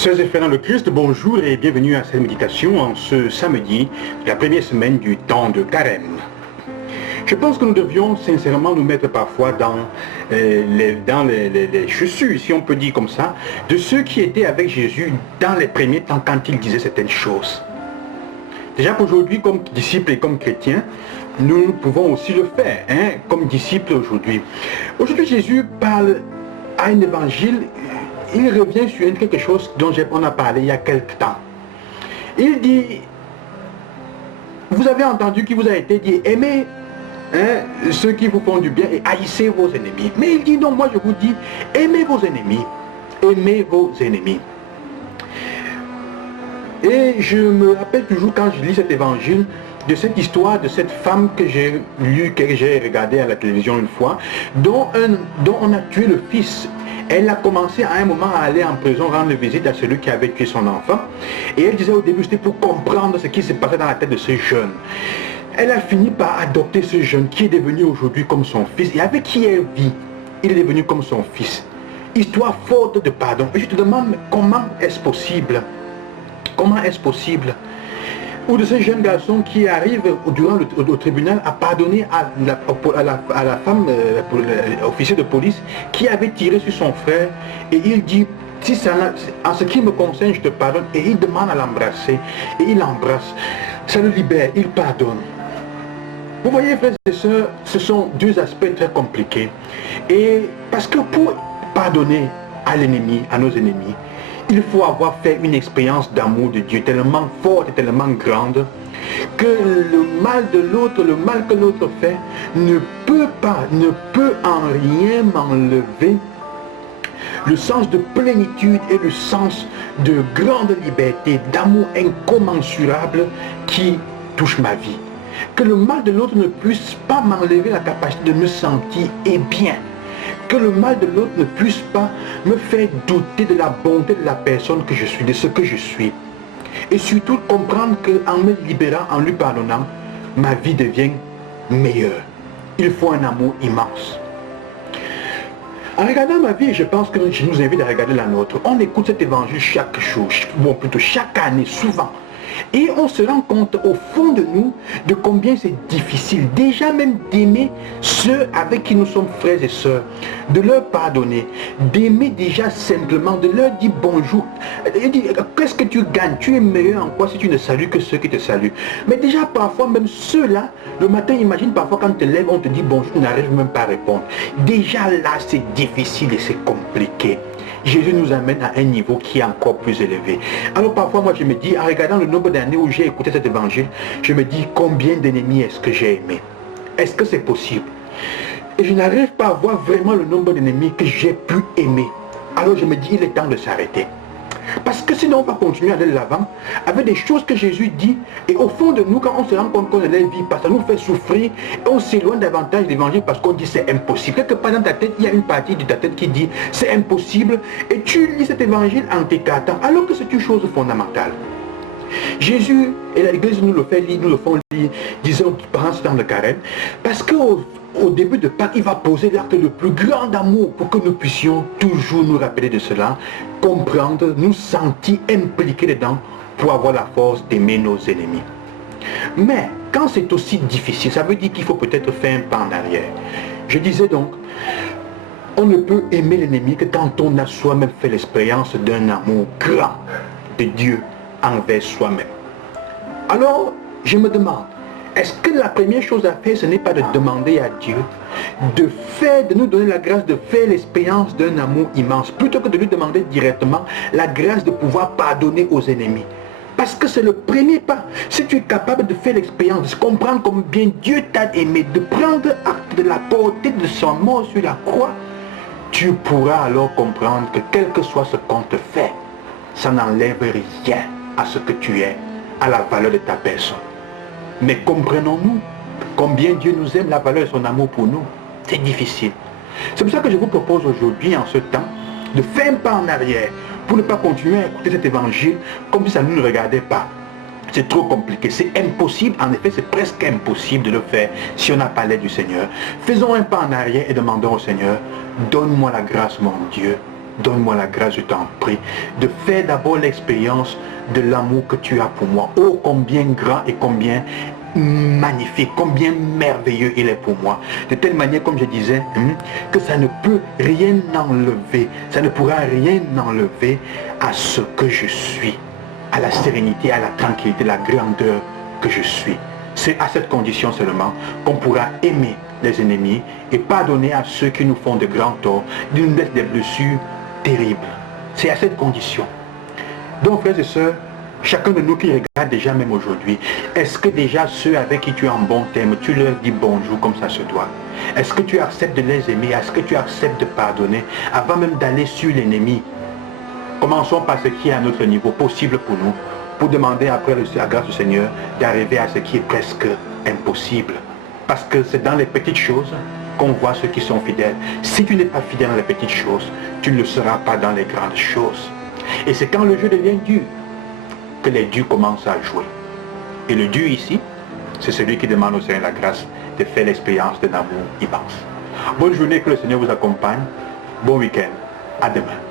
Sœurs et frères dans le Christ, bonjour et bienvenue à cette méditation en ce samedi, la première semaine du temps de Carême. Je pense que nous devions sincèrement nous mettre parfois dans les chaussures, si on peut dire comme ça, de ceux qui étaient avec Jésus dans les premiers temps quand il disait certaines choses. Déjà qu'aujourd'hui, comme disciples et comme chrétiens, nous pouvons aussi le faire, comme disciples aujourd'hui. Aujourd'hui, Jésus parle à un évangile. Il revient sur quelque chose dont on a parlé il y a quelque temps. Il dit, vous avez entendu qu'il vous a été dit, aimez ceux qui vous font du bien et haïssez vos ennemis. Mais il dit, non, moi je vous dis, aimez vos ennemis. Aimez vos ennemis. Et je me rappelle toujours quand je lis cet évangile, de cette histoire de cette femme que j'ai lue, que j'ai regardée à la télévision une fois, dont on a tué le fils. Elle a commencé à un moment à aller en prison rendre visite à celui qui avait tué son enfant. Et elle disait au début, c'était pour comprendre ce qui se passait dans la tête de ce jeune. Elle a fini par adopter ce jeune qui est devenu aujourd'hui comme son fils. Et avec qui elle vit, il est devenu comme son fils. Histoire faute de pardon. Et je te demande, comment est-ce possible? Comment est-ce possible? Ou de ce jeune garçon qui arrive durant au tribunal à pardonner à la femme, officier de police, qui avait tiré sur son frère, et il dit, si ça, en ce qui me concerne, je te pardonne, et il demande à l'embrasser, et il l'embrasse, ça le libère, il pardonne. Vous voyez, frères et sœurs, ce sont deux aspects très compliqués, et parce que pour pardonner à l'ennemi, à nos ennemis, il faut avoir fait une expérience d'amour de Dieu tellement forte et tellement grande que le mal de l'autre, le mal que l'autre fait, ne peut en rien m'enlever le sens de plénitude et le sens de grande liberté, d'amour incommensurable qui touche ma vie. Que le mal de l'autre ne puisse pas m'enlever la capacité de me sentir bien. Que le mal de l'autre ne puisse pas me faire douter de la bonté de la personne que je suis, de ce que je suis. Et surtout comprendre qu'en me libérant, en lui pardonnant, ma vie devient meilleure. Il faut un amour immense. En regardant ma vie, je pense que je nous invite à regarder la nôtre. On écoute cet évangile chaque jour, bon plutôt chaque année, souvent. Et on se rend compte au fond de nous de combien c'est difficile déjà même d'aimer ceux avec qui nous sommes frères et sœurs, de leur pardonner, d'aimer déjà simplement, de leur dire bonjour. Qu'est-ce que tu gagnes? Tu es meilleur en quoi si tu ne salues que ceux qui te saluent? Mais déjà parfois même ceux-là, le matin, imagine parfois quand tu te lèves, on te dit bonjour, tu n'arrives même pas à répondre. Déjà là c'est difficile et c'est compliqué. Jésus nous amène à un niveau qui est encore plus élevé. Alors parfois moi je me dis, en regardant le nombre d'années où j'ai écouté cet évangile, je me dis combien d'ennemis est-ce que j'ai aimé? Est-ce que c'est possible? Et je n'arrive pas à voir vraiment le nombre d'ennemis que j'ai pu aimer. Alors je me dis, il est temps de s'arrêter. Parce que sinon on va continuer à aller de l'avant avec des choses que Jésus dit, et au fond de nous, quand on se rend compte qu'on ne les vit pas, ça nous fait souffrir, et on s'éloigne davantage de l'évangile parce qu'on dit c'est impossible. Quelque part dans ta tête, il y a une partie de ta tête qui dit c'est impossible, et tu lis cet évangile en t'écartant, alors que c'est une chose fondamentale. Jésus et l'Église nous le font lire, disons, pendant ce temps de carême, parce qu'au début de Pâques, il va poser l'acte le plus grand d'amour pour que nous puissions toujours nous rappeler de cela, comprendre, nous sentir impliqués dedans pour avoir la force d'aimer nos ennemis. Mais quand c'est aussi difficile, ça veut dire qu'il faut peut-être faire un pas en arrière. Je disais donc, on ne peut aimer l'ennemi que quand on a soi-même fait l'expérience d'un amour grand de Dieu envers soi-même. Alors, je me demande, est-ce que la première chose à faire, ce n'est pas de demander à Dieu de nous donner la grâce de faire l'expérience d'un amour immense, plutôt que de lui demander directement la grâce de pouvoir pardonner aux ennemis? Parce que c'est le premier pas. Si tu es capable de faire l'expérience, de comprendre combien Dieu t'a aimé, de prendre acte de la portée de son mort sur la croix, tu pourras alors comprendre que quel que soit ce qu'on te fait, ça n'enlève rien à ce que tu es, à la valeur de ta personne. Mais comprenons-nous combien Dieu nous aime, la valeur de son amour pour nous? C'est difficile. C'est pour ça que je vous propose aujourd'hui, en ce temps, de faire un pas en arrière pour ne pas continuer à écouter cet évangile comme si ça ne nous regardait pas. C'est trop compliqué, c'est impossible, en effet c'est presque impossible de le faire si on n'a pas l'aide du Seigneur. Faisons un pas en arrière et demandons au Seigneur, donne-moi la grâce mon Dieu donne-moi la grâce, je t'en prie, de faire d'abord l'expérience de l'amour que tu as pour moi. Oh, combien grand et combien magnifique, combien merveilleux il est pour moi. De telle manière, comme je disais, que ça ne peut rien enlever, ça ne pourra rien enlever à ce que je suis, à la sérénité, à la tranquillité, à la grandeur que je suis. C'est à cette condition seulement qu'on pourra aimer les ennemis et pardonner à ceux qui nous font de grands torts, de nous mettre des blessures terribles. C'est à cette condition. Donc, frères et sœurs, chacun de nous qui regarde déjà même aujourd'hui, est-ce que déjà ceux avec qui tu es en bon terme, tu leur dis bonjour comme ça se doit? Est-ce que tu acceptes de les aimer? Est-ce que tu acceptes de pardonner avant même d'aller sur l'ennemi? Commençons par ce qui est à notre niveau possible pour nous, pour demander après la grâce du Seigneur d'arriver à ce qui est presque impossible. Parce que c'est dans les petites choses qu'on voit ceux qui sont fidèles. Si tu n'es pas fidèle dans les petites choses, tu ne le seras pas dans les grandes choses. Et c'est quand le jeu devient dur que les dieux commencent à jouer. Et le Dieu ici, c'est celui qui demande au Seigneur la grâce de faire l'expérience d'un amour immense. Bonne journée, que le Seigneur vous accompagne. Bon week-end. À demain.